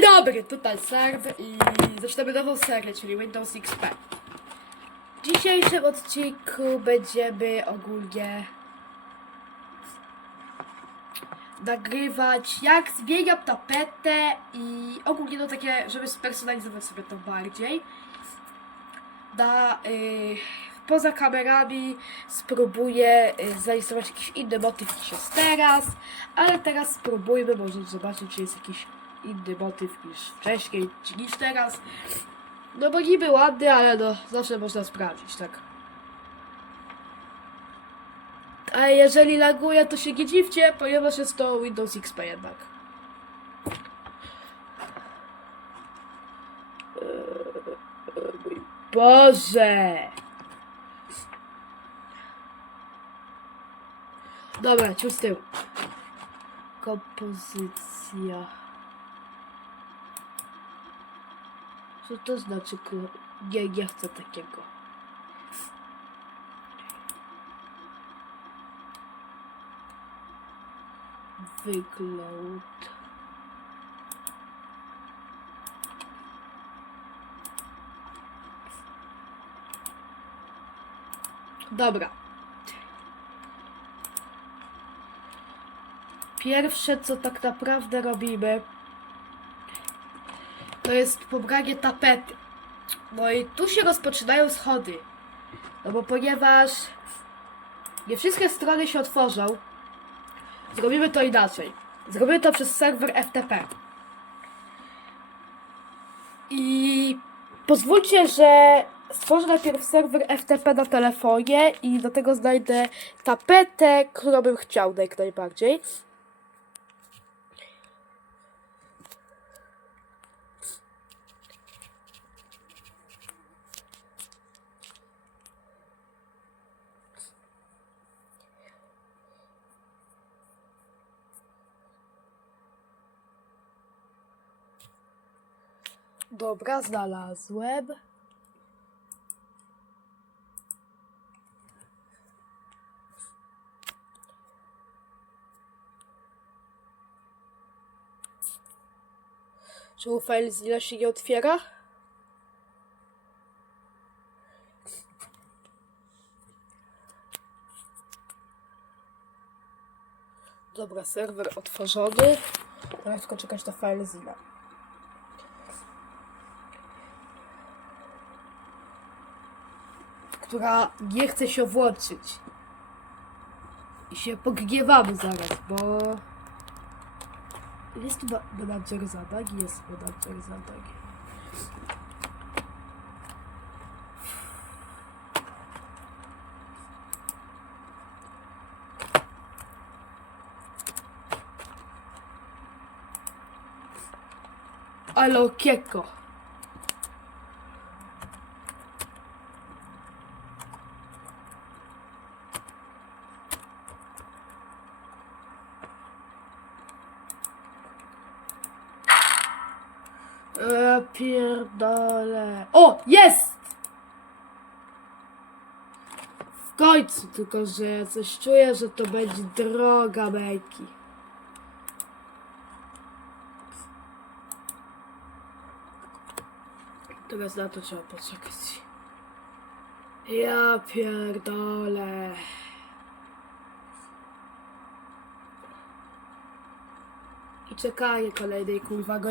dobry, tutaj serw i zaczynamy nową serię, czyli Windows XP. W dzisiejszym odcinku będziemy ogólnie nagrywać jak zmieniam tapetę i ogólnie no takie, żeby spersonalizować sobie to bardziej. Na, y, poza kamerami spróbuję y, zainstalować jakiś inny motyw niż jest teraz, ale teraz spróbujmy, może zobaczyć, czy jest jakiś inny motyw niż wcześniej, niż teraz. No bo niby ładny, ale no zawsze można sprawdzić, tak. A jeżeli laguje, to się nie dziwcie, ponieważ jest to Windows XP jednak. Boże! Dobra, ciu z tyłu. Kompozycja. Co to znaczy? ku- Nie, nie chcę takiego. Wygląd. Dobra. Pierwsze, co tak naprawdę robimy, to jest pobranie tapety. No i tu się rozpoczynają schody. No bo ponieważ nie wszystkie strony się otworzą, zrobimy to inaczej. Zrobimy to przez serwer FTP. I pozwólcie, że stworzę najpierw serwer FTP na telefonie i do tego znajdę tapetę, którą bym chciał jak najbardziej. Dobra, znalazłem. Czemu file z ile się nie otwiera? Dobra, serwer otworzony. Teraz tylko czekać na file która nie chce się włączyć. I się pogniewamy zaraz, bo... Jest tu menadżer zadań? Jest menadżer zadań. Ale okieko. E, pierdolę. O, jest! W końcu, tylko że coś czuję, że to będzie droga bajki. Teraz na to trzeba poczekać. Ja pierdolę. I czekanie kolejnej kurwa godziny.